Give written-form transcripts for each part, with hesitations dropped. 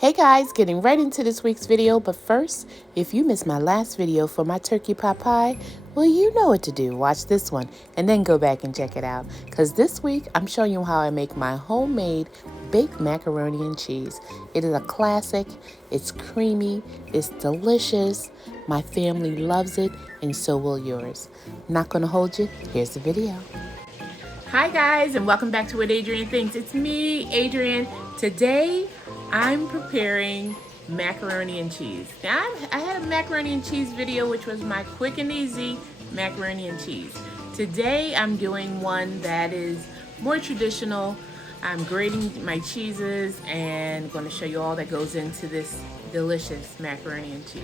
Hey guys, getting right into this week's video, but first, if you missed my last video for my turkey pot pie, well, you know what to do. Watch this one and then go back and check it out. Because this week, I'm showing you how I make my homemade baked macaroni and cheese. It is a classic, it's creamy, it's delicious, my family loves it, and so will yours. Not gonna hold you, here's the video. Hi guys, and welcome back to What Adrian Thinks. It's me, Adrian. Today, I'm preparing macaroni and cheese. Now, I had a macaroni and cheese video, which was my quick and easy macaroni and cheese. Today, I'm doing one that is more traditional. I'm grating my cheeses and going to show you all that goes into this delicious macaroni and cheese.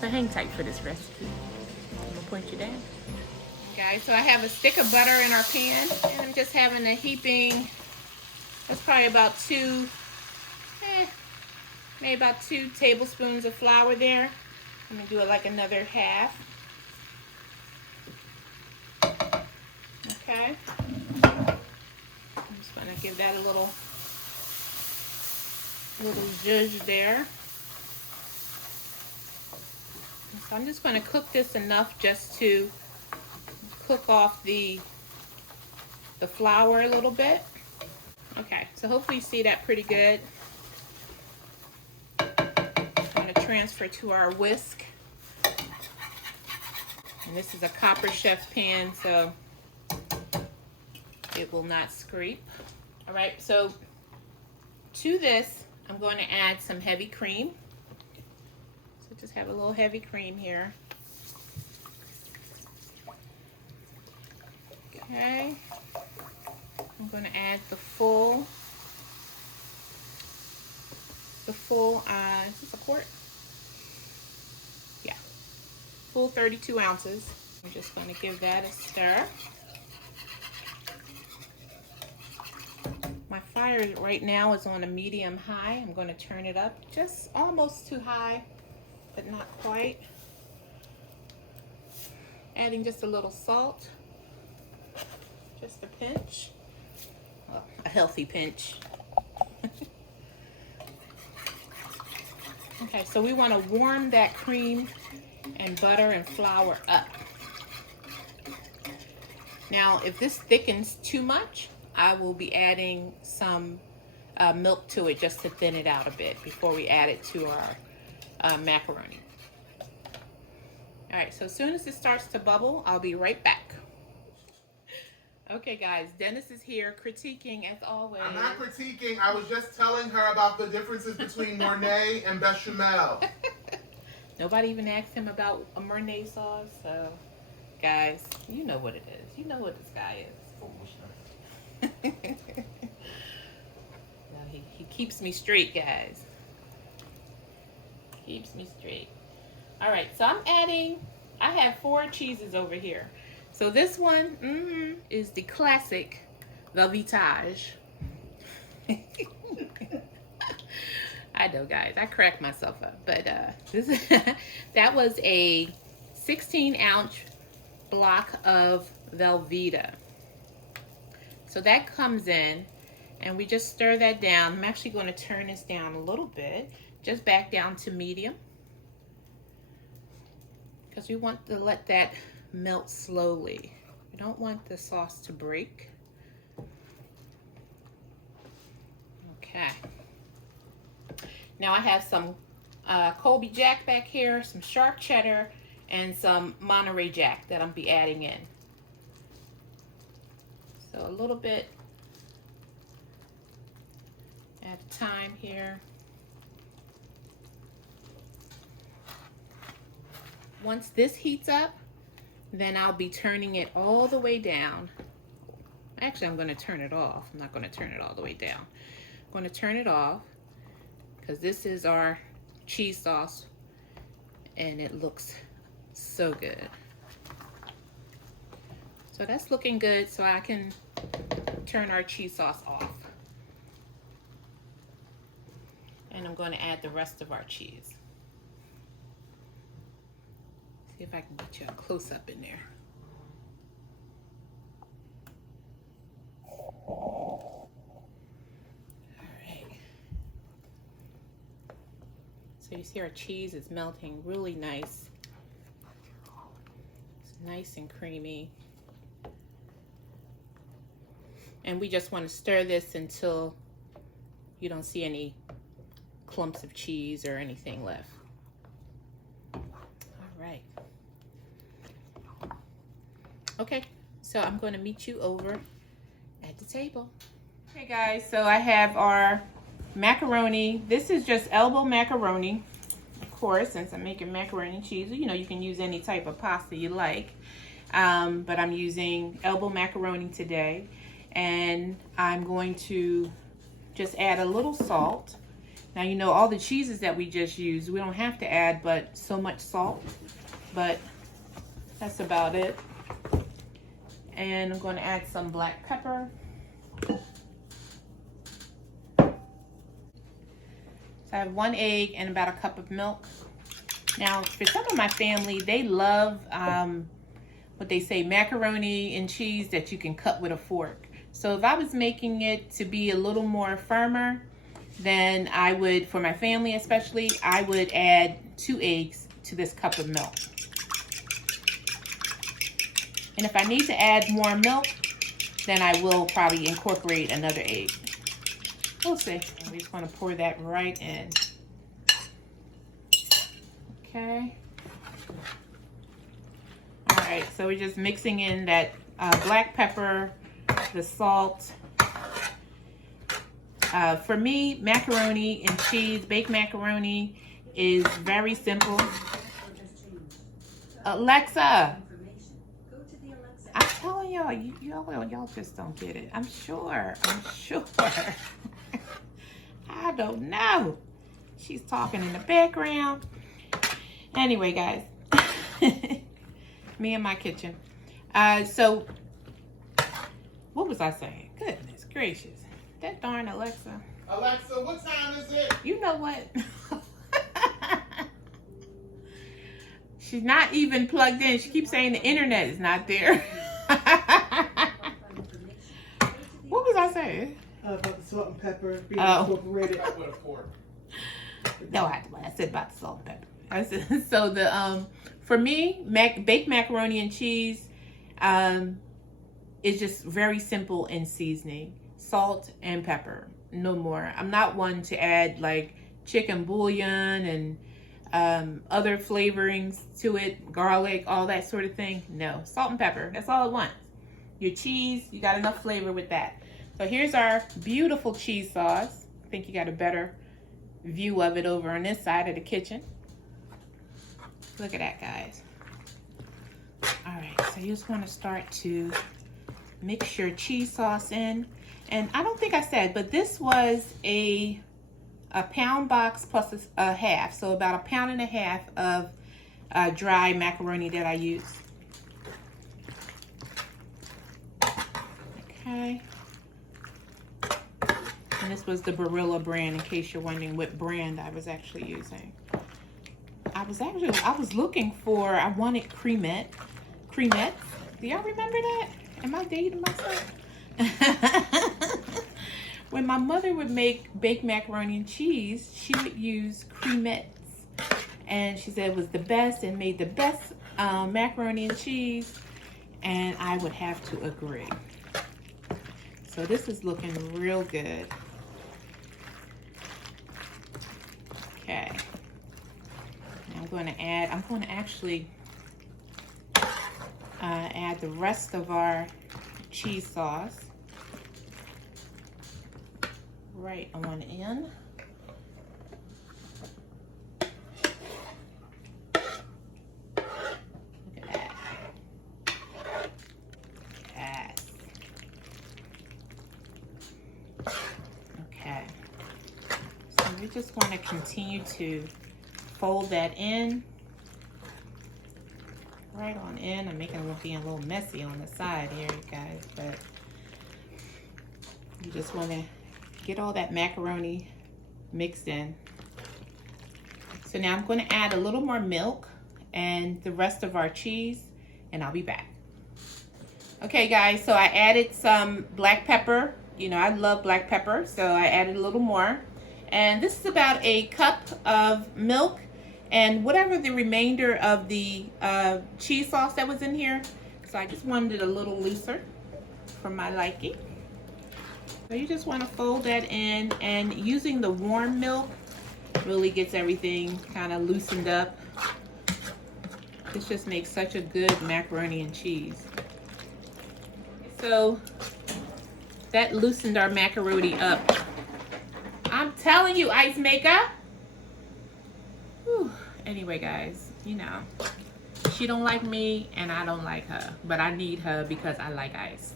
So hang tight for this recipe. I'm going to point you down. Guys, so I have a stick of butter in our pan, and I'm just having a heaping, that's probably about maybe about 2 tablespoons of flour there. I'm going to do it like another half. Okay. I'm just going to give that a little zhuzh there. So I'm just going to cook this enough just to cook off the flour a little bit. Okay, so hopefully you see that pretty good. I'm going to transfer to our whisk. And this is a Copper Chef pan, so it will not scrape. All right, so to this, I'm going to add some heavy cream. So just have a little heavy cream here. Okay, I'm going to add the full, is this a quart? Yeah, full 32 ounces. I'm just going to give that a stir. My fire right now is on a medium high. I'm going to turn it up just almost too high, but not quite. Adding just a little salt. Just a pinch, well, a healthy pinch. Okay, so we want to warm that cream and butter and flour up. Now, if this thickens too much, I will be adding some milk to it just to thin it out a bit before we add it to our macaroni. All right, so as soon as it starts to bubble, I'll be right back. Okay, guys, Dennis is here critiquing as always. I'm not critiquing. I was just telling her about the differences between Mornay and bechamel. Nobody even asked him about a Mornay sauce, so guys, you know what it is. You know what this guy is. Foolishness. No, he keeps me straight, guys. Keeps me straight. All right, so I have 4 cheeses over here. So this one is the classic Velveeta. I know, guys, I crack myself up, but that was a 16-ounce block of Velveeta. So that comes in, and we just stir that down. I'm actually going to turn this down a little bit, just back down to medium, because we want to let that melt slowly. We don't want the sauce to break. Okay. Now I have some Colby Jack back here, some sharp cheddar, and some Monterey Jack that I'll be adding in. So a little bit at a time here. Once this heats up, then I'll be turning it all the way down. Actually, I'm going to turn it off. I'm not going to turn it all the way down. I'm going to turn it off because this is our cheese sauce and it looks so good. So that's looking good, so I can turn our cheese sauce off. And I'm going to add the rest of our cheese. See if I can get you a close-up in there. All right. So you see our cheese is melting really nice. It's nice and creamy. And we just want to stir this until you don't see any clumps of cheese or anything left. All right. Okay, so I'm going to meet you over at the table. Okay guys, so I have our macaroni. This is just elbow macaroni, of course, since I'm making macaroni and cheese. You know, you can use any type of pasta you like, but I'm using elbow macaroni today. And I'm going to just add a little salt. Now, you know, all the cheeses that we just used, we don't have to add but so much salt, but that's about it. And I'm going to add some black pepper. So I have 1 egg and about a cup of milk. Now, for some of my family, they love what they say, macaroni and cheese that you can cut with a fork. So if I was making it to be a little more firmer, then I would, for my family especially, I would add 2 eggs to this cup of milk. And if I need to add more milk, then I will probably incorporate another egg. We'll see. We just want to pour that right in. Okay. All right, so we're just mixing in that black pepper, the salt. For me, macaroni and cheese, baked macaroni is very simple. Alexa, I'm telling y'all, y'all just don't get it. I'm sure. I don't know. She's talking in the background. Anyway, guys, me in my kitchen. So, what was I saying? Goodness gracious. That darn Alexa. Alexa, what time is it? You know what? She's not even plugged in. She keeps saying the internet is not there. What was I saying? About the salt and pepper being incorporated. With a fork. No, I said about the salt and pepper. I said, so the for me, baked macaroni and cheese is just very simple in seasoning. Salt and pepper, no more. I'm not one to add like chicken bouillon and other flavorings to it, garlic, all that sort of thing. No, salt and pepper, that's all it wants. Your cheese, you got enough flavor with that. So here's our beautiful cheese sauce. I think you got a better view of it over on this side of the kitchen. Look at that, guys. All right, so you just want to start to mix your cheese sauce in. And I don't think I said, but this was a pound box plus a half. So about 1.5 pounds of dry macaroni that I use. Okay. And this was the Barilla brand, in case you're wondering what brand I was actually using. I was looking for, I wanted cremettes. Do y'all remember that? Am I dating myself? When my mother would make baked macaroni and cheese, she would use cremettes. And she said it was the best and made the best macaroni and cheese. And I would have to agree. So this is looking real good. Okay. I'm going to actually add the rest of our cheese sauce right on in. Look at that. Yes. Okay. So we just want to continue to fold that in. Right on in. I'm making it being a little messy on the side here, you guys, but you just want to get all that macaroni mixed in. So now I'm going to add a little more milk and the rest of our cheese, and I'll be back. Okay, guys, so I added some black pepper. You know, I love black pepper, so I added a little more. And this is about a cup of milk and whatever the remainder of the cheese sauce that was in here. So I just wanted it a little looser for my liking. So you just want to fold that in, and using the warm milk really gets everything kind of loosened up. This just makes such a good macaroni and cheese. So that loosened our macaroni up. I'm telling you, ice maker. Whew. Anyway, guys, you know, she don't like me and I don't like her, but I need her because I like ice.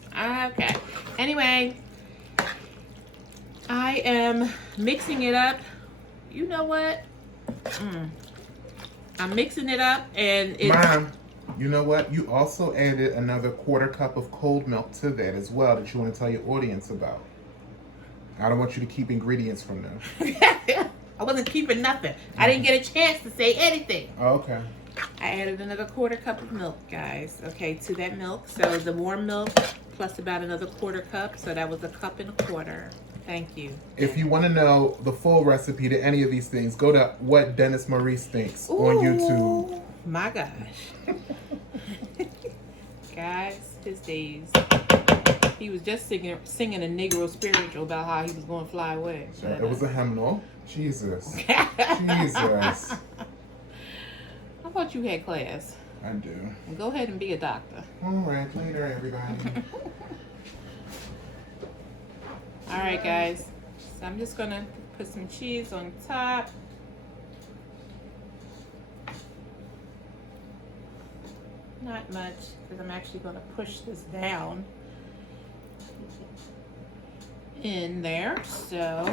Okay. Anyway, I am mixing it up. You know what? I'm mixing it up, and it's... Mom, you know what? You also added another 1/4 cup of cold milk to that as well that you want to tell your audience about. I don't want you to keep ingredients from them. I wasn't keeping nothing. I didn't get a chance to say anything. Oh, okay. I added another 1/4 cup of milk, guys. Okay, to that milk. So the warm milk plus about another 1/4 cup. So that was 1 1/4 cups. Thank you. If you want to know the full recipe to any of these things, go to What Dennis Maurice Thinks on YouTube. My gosh. Guys, his days. He was just singing a Negro spiritual about how he was going to fly away. It was a hymnal. Jesus. Jesus. I thought you had class. I do. Go ahead and be a doctor. All right, later, everybody. All right, guys. So I'm just going to put some cheese on top. Not much, because I'm actually going to push this down in there. So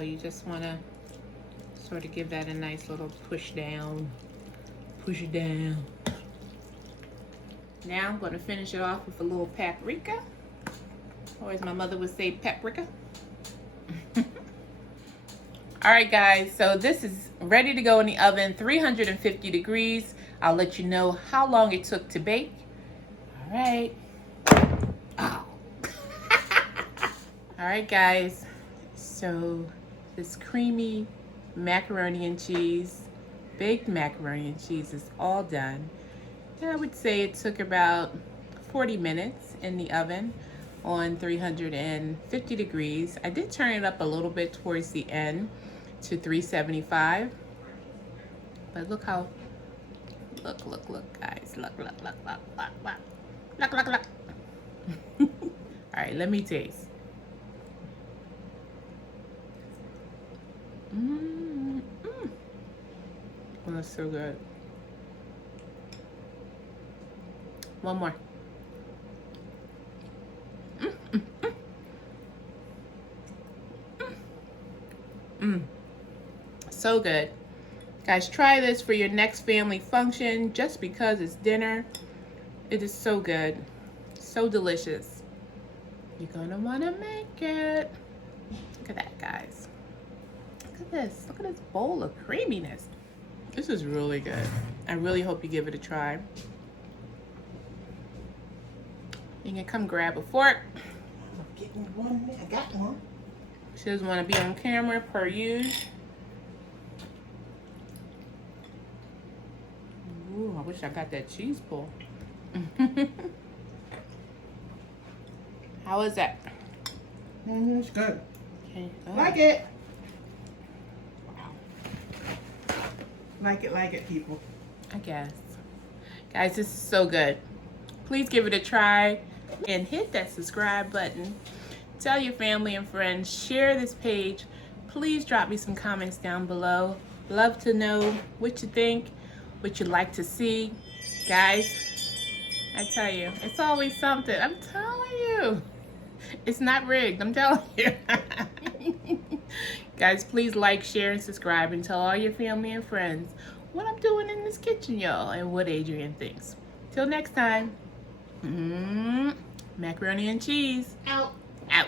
you just want to sort of give that a nice little push down. Push it down. Now I'm going to finish it off with a little paprika. Or as my mother would say, paprika. All right, guys, so this is ready to go in the oven, 350 degrees. I'll let you know how long it took to bake. All right. Oh. All right, guys, so this creamy macaroni and cheese, baked macaroni and cheese is all done. And I would say it took about 40 minutes in the oven on 350 degrees. I did turn it up a little bit towards the end to 375. But look how, look, guys. Look. All right, let me taste. Oh, that's so good. One more. So good. Guys, try this for your next family function just because it's dinner. It is so good. So delicious. You're gonna wanna make it. Look at that, guys. Look at this. Look at this bowl of creaminess. This is really good. I really hope you give it a try. You can come grab a fork. I'm getting one. I got one. She doesn't want to be on camera per usual. Ooh, I wish I got that cheese pull. How is that? It's good. Okay. Oh. Like it. Like it, people. I guess. Guys, this is so good. Please give it a try and hit that subscribe button. Tell your family and friends. Share this page. Please drop me some comments down below. Love to know what you think, what you'd like to see. Guys, I tell you, it's always something. I'm telling you. It's not rigged. I'm telling you. Guys, please like, share, and subscribe, and tell all your family and friends what I'm doing in this kitchen, y'all, and what Adrian thinks. Till next time. Macaroni and cheese. Out. Out.